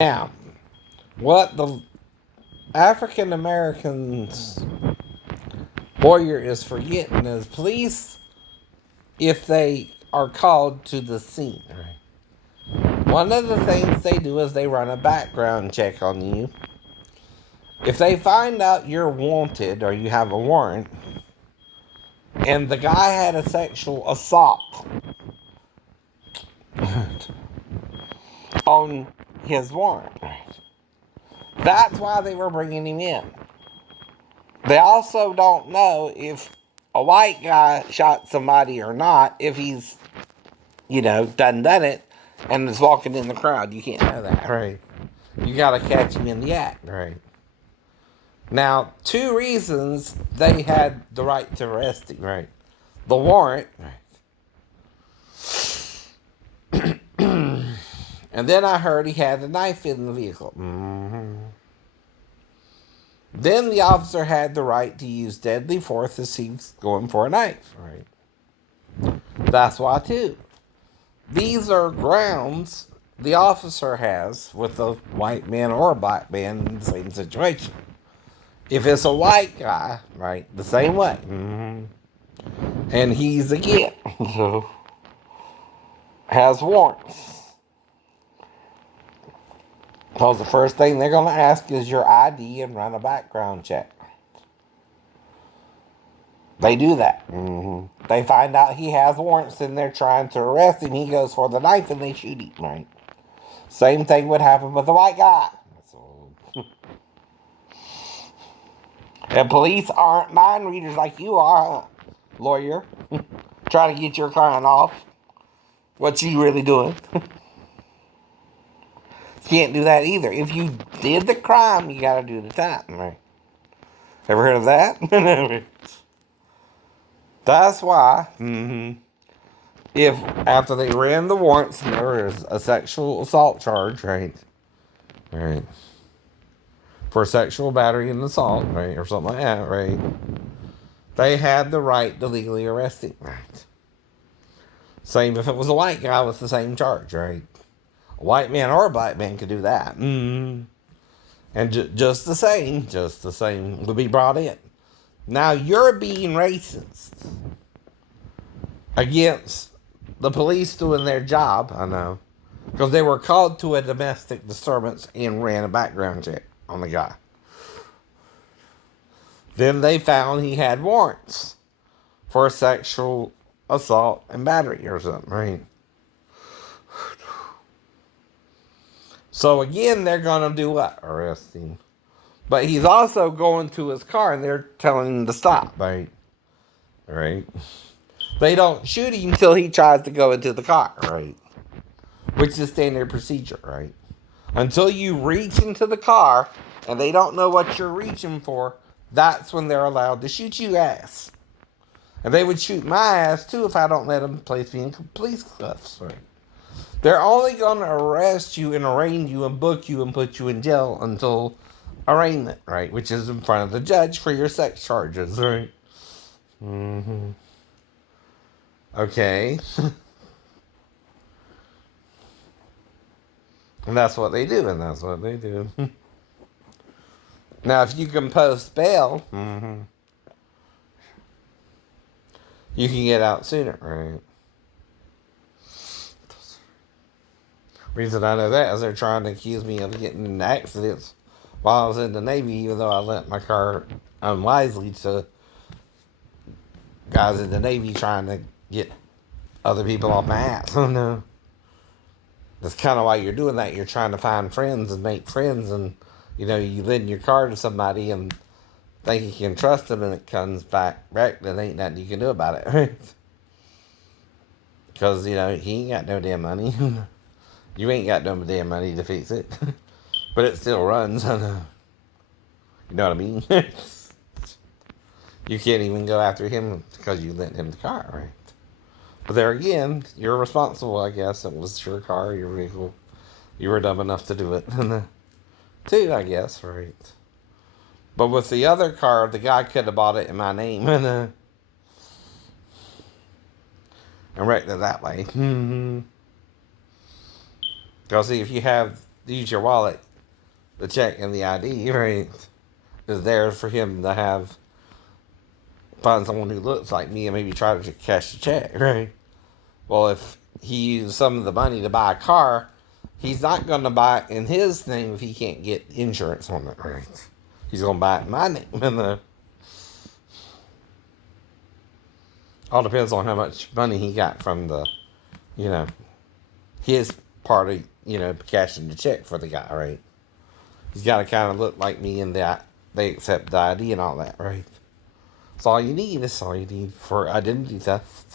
Now, what the African Americans warrior is forgetting is police, if they are called to the scene, one of the things they do is they run a background check on you. If they find out you're wanted or you have a warrant, and the guy had a sexual assault on his warrant, that's why they were bringing him in. They also don't know if a white guy shot somebody or not, if he's, done it and is walking in the crowd. You can't know that, right? You gotta catch him in the act, right? Now, two reasons they had the right to arrest him, right? The warrant, right? And then I heard he had a knife in the vehicle. Mm-hmm. Then the officer had the right to use deadly force as he was going for a knife, right? That's why, too. These are grounds the officer has with a white man or a black man in the same situation. If it's a white guy, right, the same way. Mm-hmm. And he's a kid, so has warrants. Because the first thing they're going to ask is your ID and run a background check. They do that. Mm-hmm. They find out he has warrants and they're trying to arrest him. He goes for the knife and they shoot him, right? Same thing would happen with a white guy. So, and police aren't mind readers like you are, lawyer. Trying to get your client off. What you really doing? Can't do that either. If you did the crime, you gotta do the time, right? Ever heard of that? That's why, if after they ran the warrants, there was a sexual assault charge, right? Right. For sexual battery and assault, right? Or something like that, right? They had the right to legally arrest him, right? Same if it was a white guy with the same charge, right? A white man or a black man could do that. And just the same would be brought in. Now you're being racist against the police doing their job, I know, because they were called to a domestic disturbance and ran a background check on the guy. Then they found he had warrants for sexual assault and battery or something, right? So again, they're going to do what? Arrest him. But he's also going to his car and they're telling him to stop, right? Right? They don't shoot him until he tries to go into the car, right? Which is standard procedure, right? Until you reach into the car and they don't know what you're reaching for, that's when they're allowed to shoot you ass. And they would shoot my ass too if I don't let them place me in police cuffs, right? They're only going to arrest you and arraign you and book you and put you in jail until arraignment, right? Which is in front of the judge for your sex charges, right? Mm-hmm. Okay. And that's what they do, Now, if you can post bail, you can get out sooner, right? Reason I know that is they're trying to accuse me of getting into accidents while I was in the Navy, even though I lent my car unwisely to guys in the Navy trying to get other people off my ass. Oh no. That's kind of why you're doing that. You're trying to find friends and make friends, and you lend your car to somebody and think you can trust them, and it comes back wrecked, and ain't nothing you can do about it, right? Because he ain't got no damn money. You ain't got no damn money to fix it, but it still runs. You know what I mean? You can't even go after him because you lent him the car, right? But there again, you're responsible, I guess. It was your car, your vehicle. You were dumb enough to do it. Too, I guess, right? But with the other car, the guy could have bought it in my name and wrecked it that way. Because see, if you have use your wallet, the check and the ID, right, is there for him to find someone who looks like me and maybe try to cash the check, right? Well, if he used some of the money to buy a car, he's not going to buy it in his name if he can't get insurance on it, right? He's going to buy it in my name. And all depends on how much money he got from you know, his party, cashing the check for the guy, right? He's got to kind of look like me in that they accept the ID and all that, right? That's all you need. That's all you need for identity theft.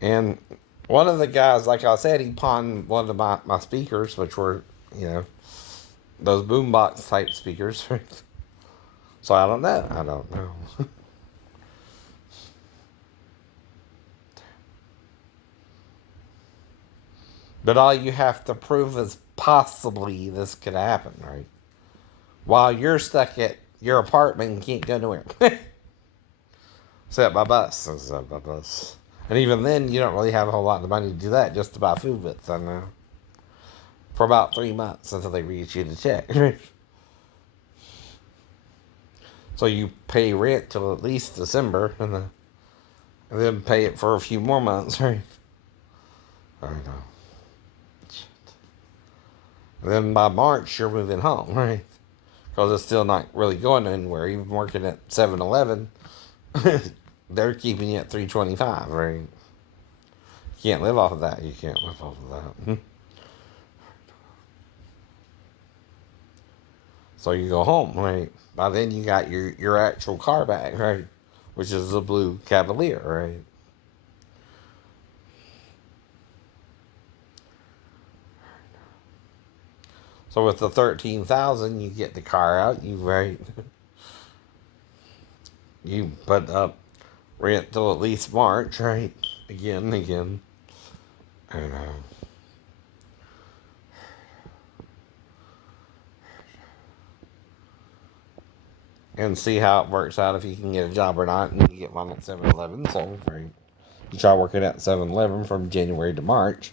And one of the guys, like I said, he pawned one of my speakers, which were, those boombox type speakers, right? So I don't know. I don't know. But all you have to prove is possibly this could happen, right? While you're stuck at your apartment and can't go nowhere. Except by bus. Except by bus. And even then, you don't really have a whole lot of money to do that, just to buy food with, I know. For about 3 months until they reach you the check. So you pay rent till at least December, and then pay it for a few more months, right? I know. And then by March, you're moving home, right? Because it's still not really going anywhere. Even working at 7-Eleven, they're keeping you at $3.25, right? You can't live off of that. You can't live off of that. So you go home, right? By then you got your actual car back, right? Which is a blue Cavalier, right? So with the 13,000, you get the car out. You put up rent till at least March, right? Again. And see how it works out if you can get a job or not, and you get one at 7-Eleven. So, right, you try working at 7-Eleven from January to March,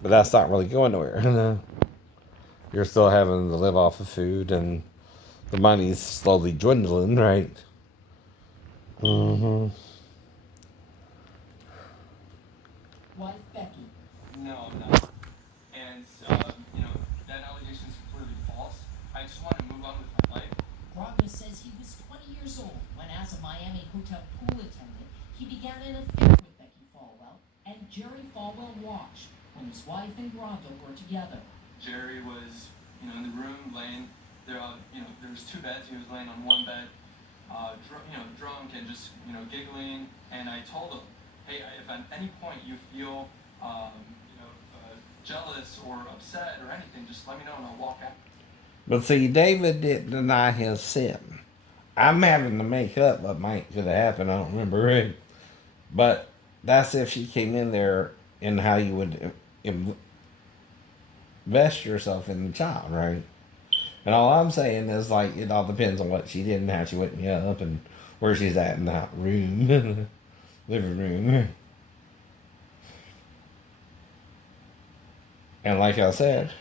but that's not really going nowhere. You're still having to live off of food, and the money's slowly dwindling, right? Mm-hmm. Wife Becky. No, I'm not. And, that allegation is completely false. I just want to move on with my life. Grogner says he was 20 years old when, as a Miami hotel pool attendant, he began an affair with Becky Farwell, and Jerry Farwell watched when his wife and Grogner were together. Jerry was, in the room laying there. There was 2 beds. He was laying on one bed, drunk and just, giggling. And I told him, hey, if at any point you feel, jealous or upset or anything, just let me know and I'll walk out. But see, David didn't deny his sin. I'm having to make up what might could have happened. I don't remember, right? But that's if she came in there and how you would invest yourself in the child, right? And all I'm saying is, like, it all depends on what she did and how she wake me up and where she's at in that room, living room. And like I said,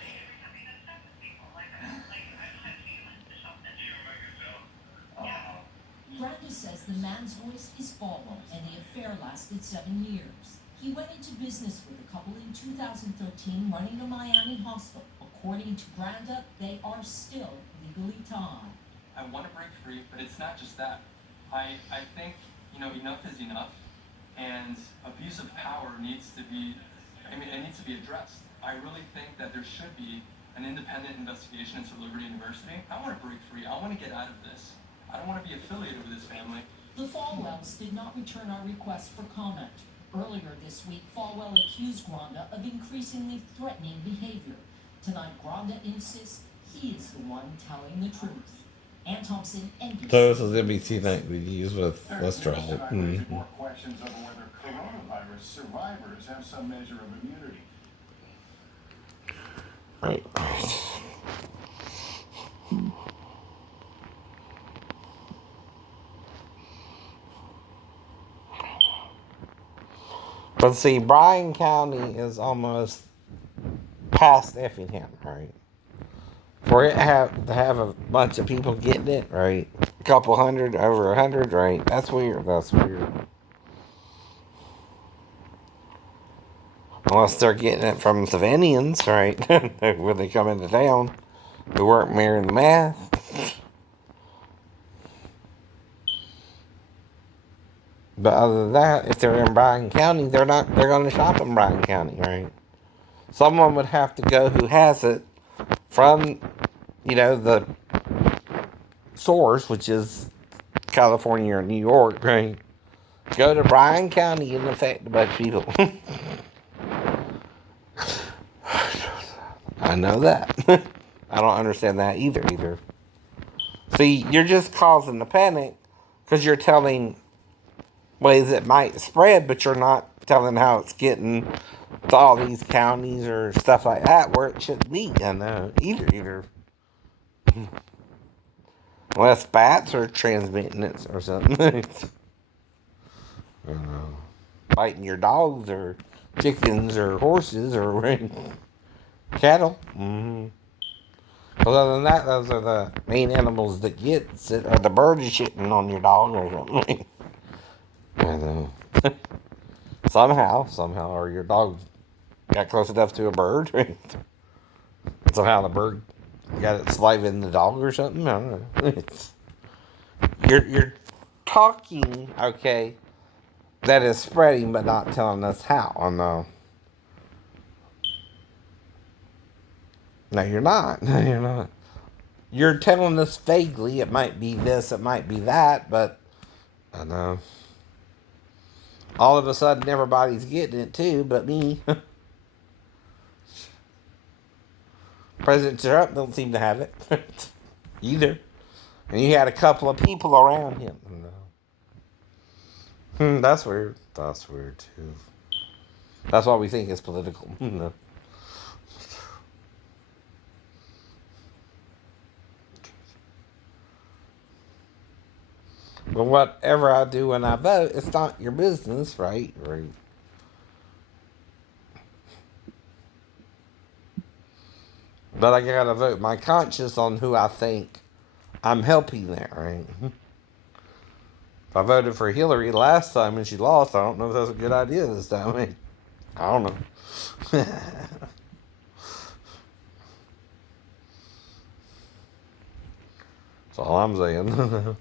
Grogner says the man's voice is Farwell, and the affair lasted 7 years. He went into business with the couple in 2013, running a Miami hostel. According to Granda, they are still legally tied. I want to break free, but it's not just that. I think, enough is enough, and abuse of power needs to be addressed. I really think that there should be an independent investigation into Liberty University. I want to break free. I want to get out of this. I don't want to be affiliated with this family. The Farwells did not return our request for comment. Earlier this week, Farwell accused Granda of increasingly threatening behavior. Tonight, Granda insists he is the one telling the truth. Ann Thompson, NBC. So this is NBC Nightly News with Lester Holt. More questions over whether coronavirus survivors have some measure of immunity. Right. But see, Bryan County is almost past Effingham, right? For it to have a bunch of people getting it, right? A couple hundred, over 100, right? That's weird. That's weird. Unless they're getting it from Savanians, right? When they come into town, who weren't marrying the math. But other than that, if they're in Bryan County, they're going to shop in Bryan County, right? Someone would have to go who has it from, the source, which is California or New York, right? Go to Bryan County and affect a bunch of people. I know that. I don't understand that either. See, you're just causing the panic because you're telling ways it might spread, but you're not telling how it's getting to all these counties or stuff like that where it shouldn't be. I know either. Unless bats are transmitting it or something. I don't know. Biting your dogs or chickens or horses or cattle. Mm-hmm. Other than that, those are the main animals that get it, or the bird is shitting on your dog or something. I know. Somehow, or your dog got close enough to a bird. Somehow the bird got its saliva in the dog or something. I don't know. You're talking, okay, that is spreading, but not telling us how. Oh no. No, you're not. No, you're not. You're telling us vaguely it might be this, it might be that, but I know. All of a sudden, everybody's getting it too, but me. President Trump don't seem to have it either. And you had a couple of people around him. No. That's weird. That's weird too. That's why we think it's political. No. But whatever I do when I vote, it's not your business, right? Right. But I gotta vote my conscience on who I think I'm helping there, right? If I voted for Hillary last time and she lost, I don't know if that's a good idea this time. I don't know. That's all I'm saying.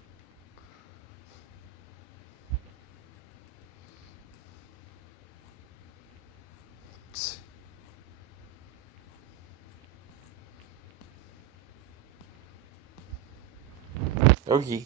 Okay.